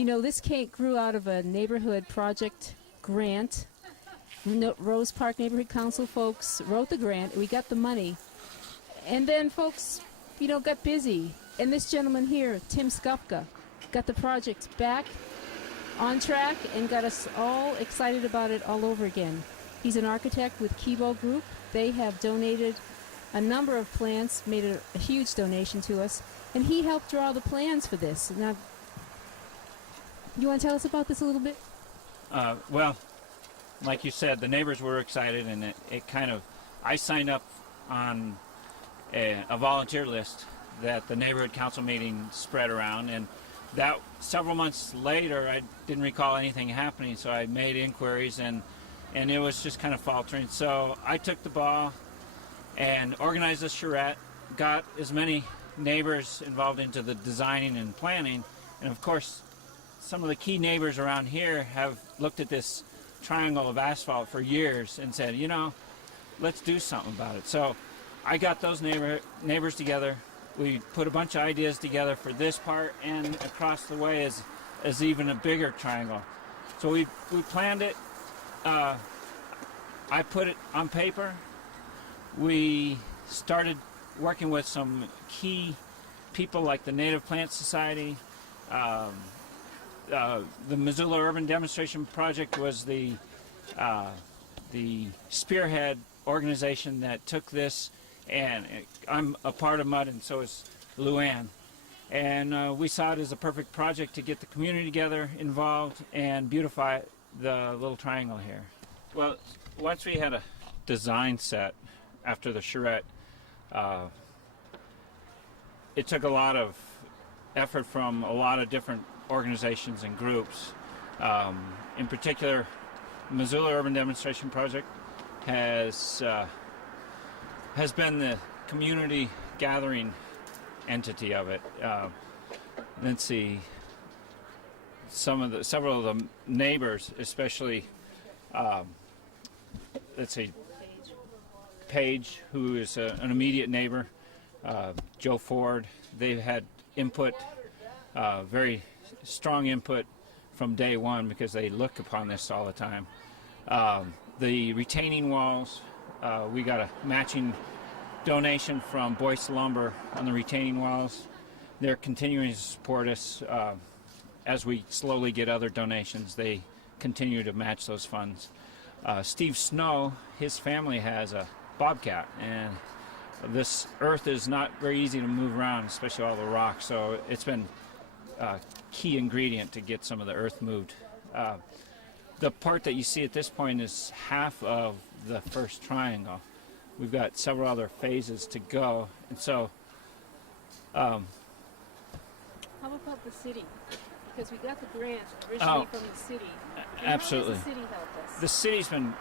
You know, this cake grew out of a neighborhood project grant. Rose Park Neighborhood Council folks wrote the grant. We got the money. And then folks, you know, got busy. And this gentleman here, Tim Skufca, got the project back on track and got us all excited about it all over again. He's an architect with Kibo Group. They have donated a number of plants, made a huge donation to us, and he helped draw the plans for this. Now, you want to tell us about this a little bit? Well, like you said, the neighbors were excited, and it kind of, I signed up on a volunteer list that the neighborhood council meeting spread around, and that several months later, I didn't recall anything happening, so I made inquiries, and it was just kind of faltering. So I took the ball and organized a charrette, got as many neighbors involved into the designing and planning, and of course, some of the key neighbors around here have looked at this triangle of asphalt for years and said, you know, let's do something about it. So I got those neighbors together. We put a bunch of ideas together for this part, and across the way is even a bigger triangle. So we planned it. I put it on paper. We started working with some key people like the Native Plant Society. The Missoula Urban Demonstration Project was the spearhead organization that took this, and I'm a part of MUD, and so is Luann. And we saw it as a perfect project to get the community together, involved, and beautify the little triangle here. Well, once we had a design set after the charrette, it took a lot of effort from a lot of different organizations and groups. In particular, Missoula Urban Demonstration Project has been the community gathering entity of it. Let's see, several of the neighbors, especially, let's see, Paige, who is an immediate neighbor, Joe Ford. They've had input, very strong input from day one, because they look upon this all the time. The retaining walls, we got a matching donation from Boyce Lumber on the retaining walls. They're continuing to support us as we slowly get other donations. They continue to match those funds. Steve Snow, his family has a bobcat, and this earth is not very easy to move around, especially all the rocks, so it's been a key ingredient to get some of the earth moved. The part that you see at this point is half of the first triangle. We've got several other phases to go, and so how about the city? Because we got the grant originally from the city. Absolutely. How has the city helped us? The city's been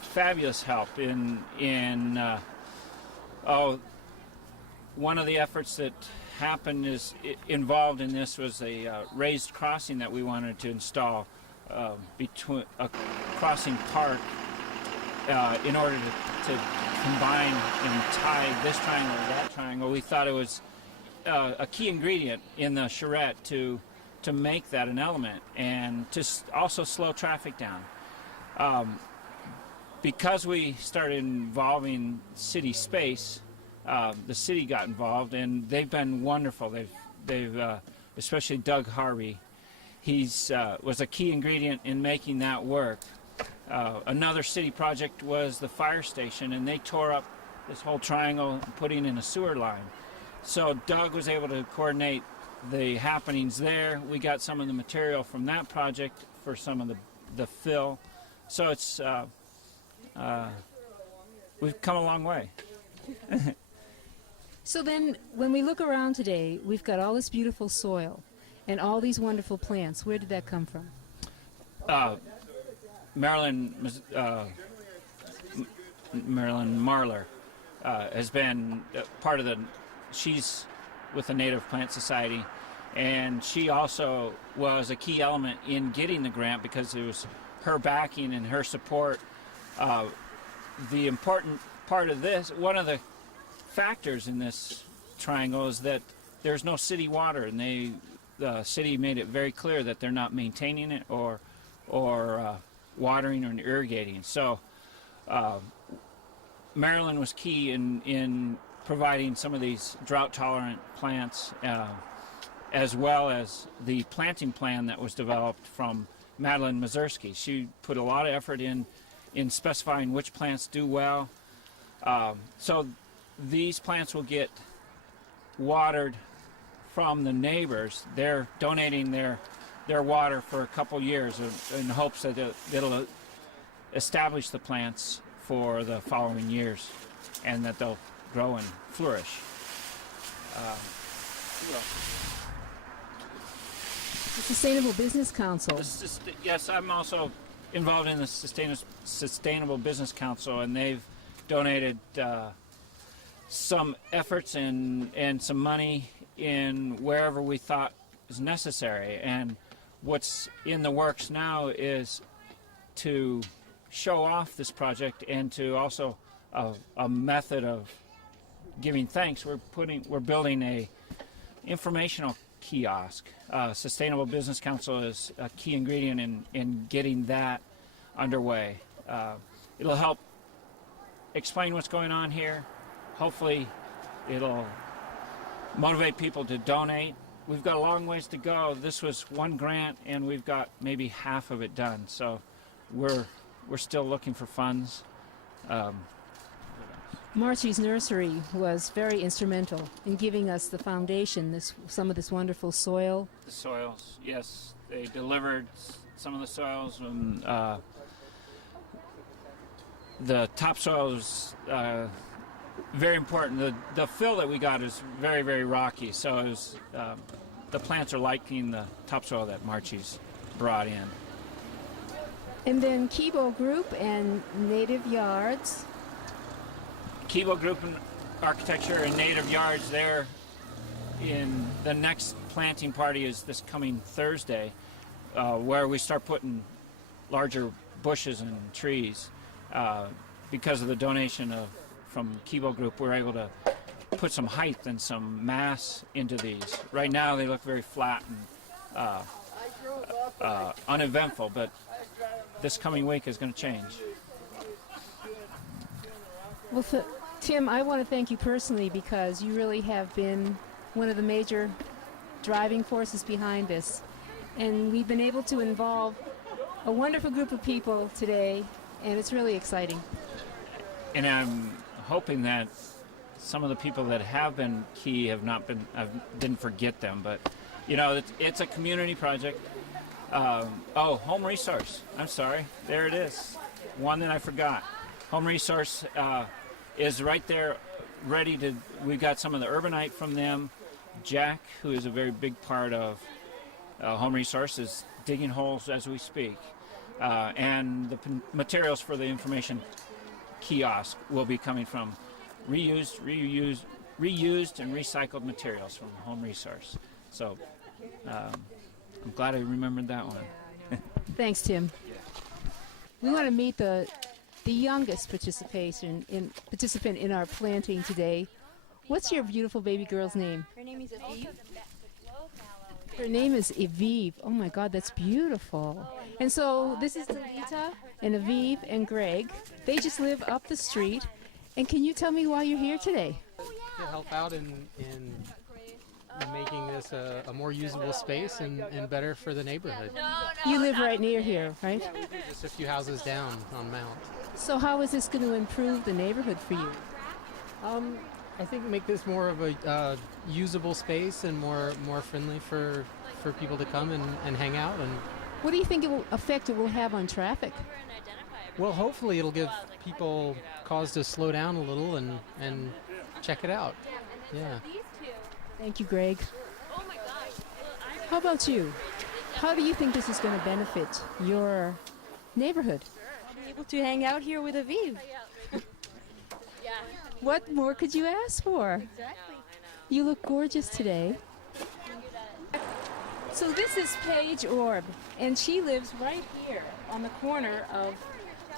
fabulous help in one of the efforts that happened involved in this was a raised crossing that we wanted to install between a crossing park in order to combine and tie this triangle to that triangle. We thought it was a key ingredient in the charrette to make that an element, and to also slow traffic down. Because we started involving city space, the city got involved, and they've been wonderful. They've especially Doug Harvey. He's was a key ingredient in making that work. Another city project was the fire station, and they tore up this whole triangle, putting in a sewer line. So Doug was able to coordinate the happenings there. We got some of the material from that project for some of the fill. So it's we've come a long way. So then, when we look around today, we've got all this beautiful soil and all these wonderful plants. Where did that come from? Marilyn Marler has been part of she's with the Native Plant Society, and she also was a key element in getting the grant, because it was her backing and her support. The important part of this, one of the factors in this triangle, is that there's no city water, and the city made it very clear that they're not maintaining it or watering or irrigating. So Maryland was key in providing some of these drought-tolerant plants, as well as the planting plan that was developed from Madeline Mazursky. She put a lot of effort in specifying which plants do well. So these plants will get watered from the neighbors. They're donating their water for a couple years in hopes that it'll establish the plants for the following years and that they'll grow and flourish. The Sustainable Business Council. Yes, I'm also involved in the Sustainable Business Council, and they've donated some efforts and some money in wherever we thought is necessary. And what's in the works now is to show off this project and to also a method of giving thanks. We're building a informational kiosk. Sustainable Business Council is a key ingredient in getting that underway. It'll help explain what's going on here. Hopefully it'll motivate people to donate. We've got a long ways to go. This was one grant and we've got maybe half of it done. So we're still looking for funds. Marcy's Nursery was very instrumental in giving us the foundation, some of this wonderful soil. The soils, yes. They delivered some of the soils. And, the topsoil is very important. The fill that we got is very, very rocky, so it was, the plants are liking the topsoil that Marcy's brought in. And then Kibo Group and Native Yards. Kibo Group and Architecture and Native Yards, there in the next planting party is this coming Thursday, where we start putting larger bushes and trees. Because of the donation from Kibo Group, we're able to put some height and some mass into these. Right now they look very flat and uneventful, but this coming week is going to change. Well, Tim, I want to thank you personally because you really have been one of the major driving forces behind this. And we've been able to involve a wonderful group of people today, and it's really exciting. And I'm hoping that some of the people that have been key have not been, I didn't forget them, but you know, it's a community project. Home Resource. I'm sorry. There it is. One that I forgot. Home Resource is right there ready to, we got some of the urbanite from them. Jack, who is a very big part of Home Resource, is digging holes as we speak. And the materials for the information kiosk will be coming from reused and recycled materials from Home Resource. So I'm glad I remembered that one. Thanks, Tim. We want to meet the youngest participant in our planting today. What's your beautiful baby girl's name? Her name is Aviv. Her name is Aviv. Oh my God, that's beautiful. And so this is Delita and Aviv and Greg. They just live up the street. And can you tell me why you're here today? To help out in making this a more usable space and better for the neighborhood. You live right near here, right? Yeah, we live just a few houses down on Mount. So how is this going to improve the neighborhood for you? I think make this more of a usable space and more friendly for people to come and hang out. And What do you think effect it will have on traffic? well, hopefully it'll give people cause to slow down a little and check it out. Yeah. Thank you, Greg. How about you? How do you think this is going to benefit your neighborhood? I'll be able to hang out here with Aviv. What more could you ask for? Exactly. You look gorgeous today. So this is Paige Orb, and she lives right here on the corner of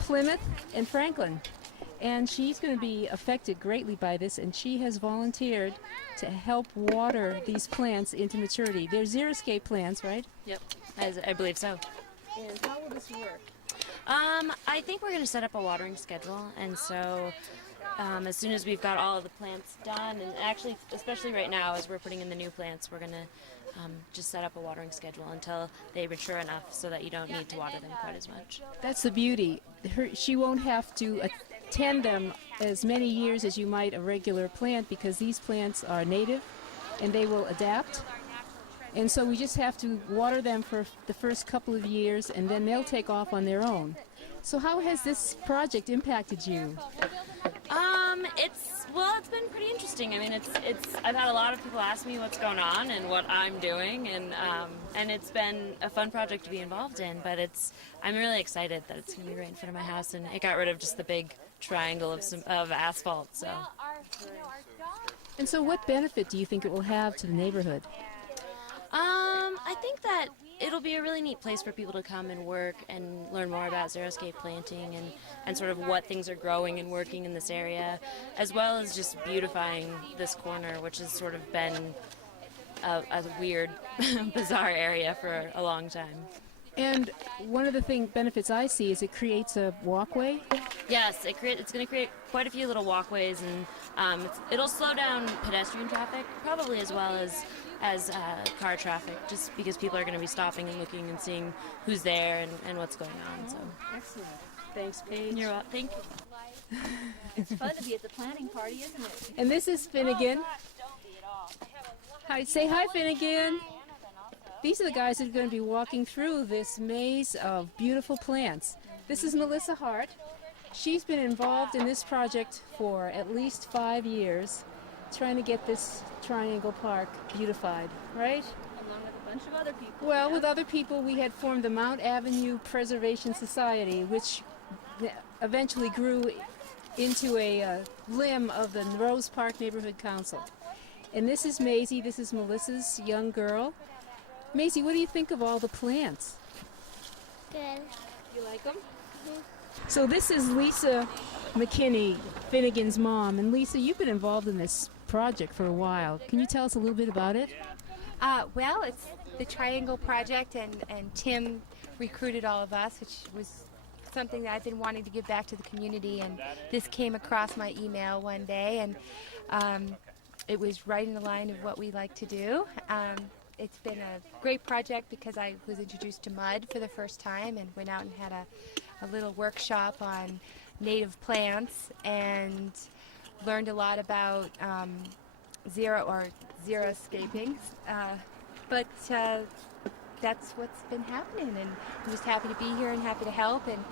Plymouth and Franklin. and she's going to be affected greatly by this, and she has volunteered to help water these plants into maturity. They're xeriscape plants, right? Yep, I believe so. And how will this work? I think we're going to set up a watering schedule, and so as soon as we've got all of the plants done, and actually, especially right now, as we're putting in the new plants, we're going to just set up a watering schedule until they mature enough so that you don't need to water them quite as much. That's the beauty. She won't have to attend them as many years as you might a regular plant, because these plants are native and they will adapt. And so we just have to water them for the first couple of years, and then they'll take off on their own. So how has this project impacted you? It's been pretty interesting. I mean, I've had a lot of people ask me what's going on and what I'm doing, and it's been a fun project to be involved in. But I'm really excited that it's going to be right in front of my house, and it got rid of just the big triangle of asphalt. So. And so what benefit do you think it will have to the neighborhood? I think that it'll be a really neat place for people to come and work and learn more about xeriscape planting and sort of what things are growing and working in this area, as well as just beautifying this corner, which has sort of been a weird, bizarre area for a long time. And one of the benefits I see is it creates a walkway. Yes, it's going to create quite a few little walkways, and it'll slow down pedestrian traffic, probably as well as car traffic, just because people are going to be stopping and looking and seeing who's there and what's going on. So. Excellent. Thanks, Paige. You're welcome. Thank you. It's fun to be at the planning party, isn't it? And this is Finnegan. Hi, say hi, Finnegan. These are the guys that are going to be walking through this maze of beautiful plants. This is Melissa Hart. She's been involved in this project for at least 5 years, trying to get this Triangle Park beautified, right? Along with a bunch of other people. Well, with other people, we had formed the Mount Avenue Preservation Society, which eventually grew into a limb of the Rose Park Neighborhood Council. And this is Maisie. This is Melissa's young girl. Maisie, what do you think of all the plants? Good. You like them? So this is Lisa McKinney, Finnegan's mom. And Lisa, you've been involved in this project for a while. Can you tell us a little bit about it? Well, it's the Triangle Project, and Tim recruited all of us, which was something that I've been wanting to give back to the community. And this came across my email one day, and it was right in the line of what we like to do. It's been a great project because I was introduced to mud for the first time and went out and had a little workshop on native plants and learned a lot about xeriscaping. But that's what's been happening, and I'm just happy to be here and happy to help, and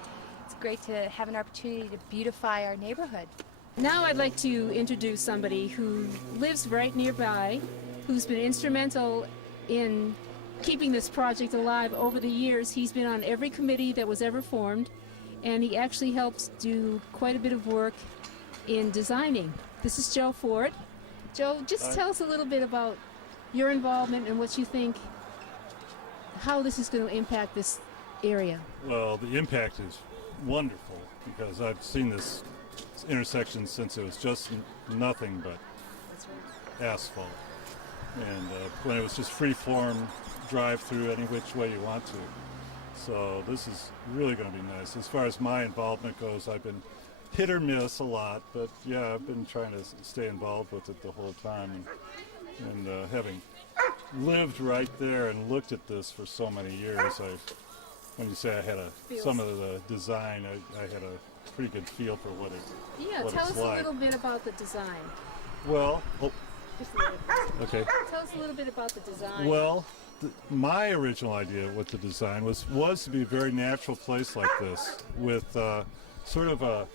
it's great to have an opportunity to beautify our neighborhood. Now I'd like to introduce somebody who lives right nearby, who's been instrumental in keeping this project alive over the years. He's been on every committee that was ever formed, and he actually helps do quite a bit of work in designing. This is Joe Ford. Joe, just tell us a little bit about your involvement and what you think, how this is going to impact this area. Well, the impact is wonderful because I've seen this intersection since it was just nothing but asphalt. And when it was just free-form, drive through any which way you want to. So this is really going to be nice. As far as my involvement goes, I've been hit or miss a lot, but yeah, I've been trying to stay involved with it the whole time. And having lived right there and looked at this for so many years, when you say I had some of the design, I had a pretty good feel for what Tell it's us like. a little bit about the design. Well, Just a little bit. okay. Tell us a little bit about the design. Well, my original idea with the design was to be a very natural place like this, with sort of a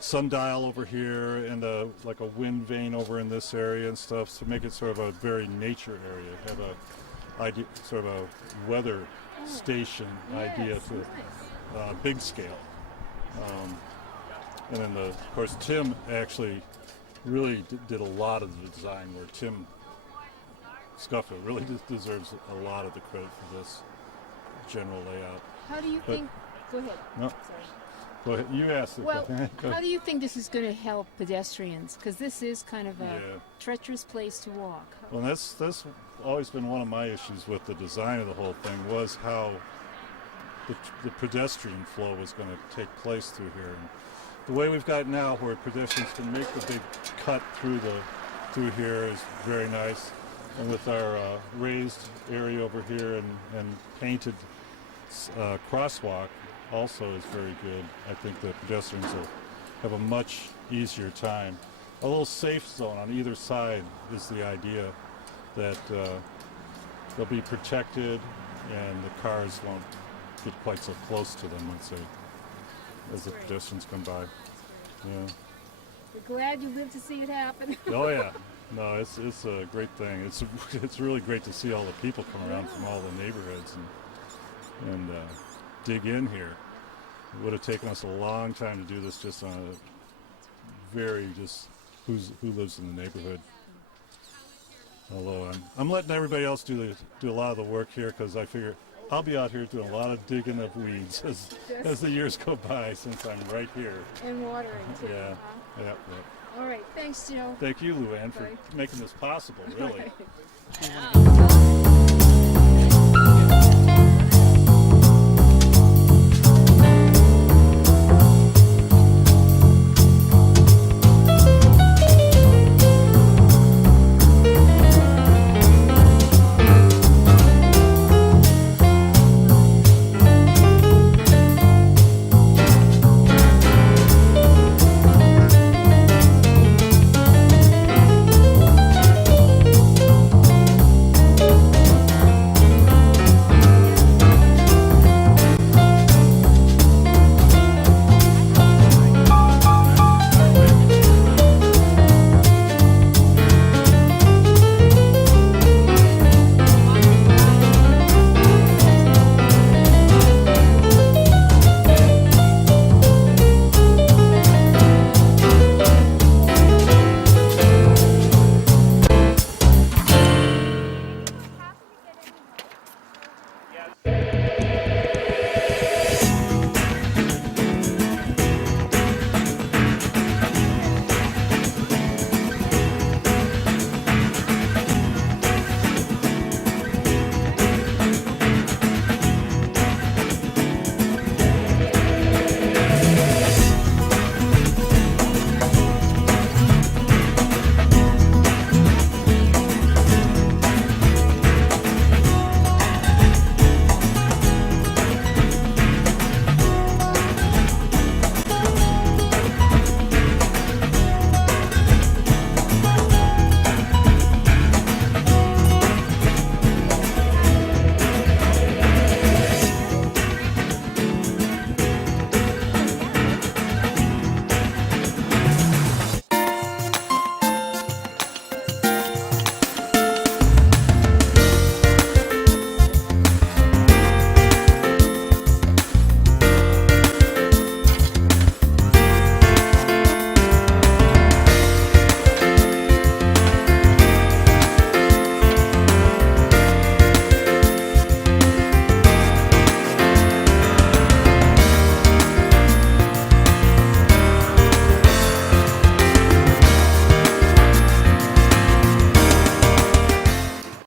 sundial over here and like a wind vane over in this area and stuff, to make it sort of a very nature area. Have sort of a weather station idea to big scale. And then, of course, Tim actually really did a lot of the design, where Tim Skufca really deserves a lot of the credit for this general layout. How do you think Go ahead. No. Sorry. Go ahead. You asked it. Well, Go how ahead. do you think this is going to help pedestrians? Because this is kind of a Yeah. treacherous place to walk. Well, that's always been one of my issues with the design of the whole thing, was how the pedestrian flow was going to take place through here. And the way we've got now, where pedestrians can make the big cut through here, is very nice. And with our raised area over here and painted crosswalk, also is very good. I think the pedestrians will have a much easier time. A little safe zone on either side is the idea, that they'll be protected and the cars won't get quite so close to them as the pedestrians come by. Yeah. We're glad you lived to see it happen. Oh yeah. No, it's a great thing. It's really great to see all the people come around from all the neighborhoods and dig in here. It would have taken us a long time to do this just on a very who lives in the neighborhood. Although I'm letting everybody else do a lot of the work here, because I figure I'll be out here doing a lot of digging of weeds as the years go by, since I'm right here. And watering too. Yeah. Huh? Yeah. All right. Thanks, Joe. Thank you, Luann, for making this possible, really. Bye.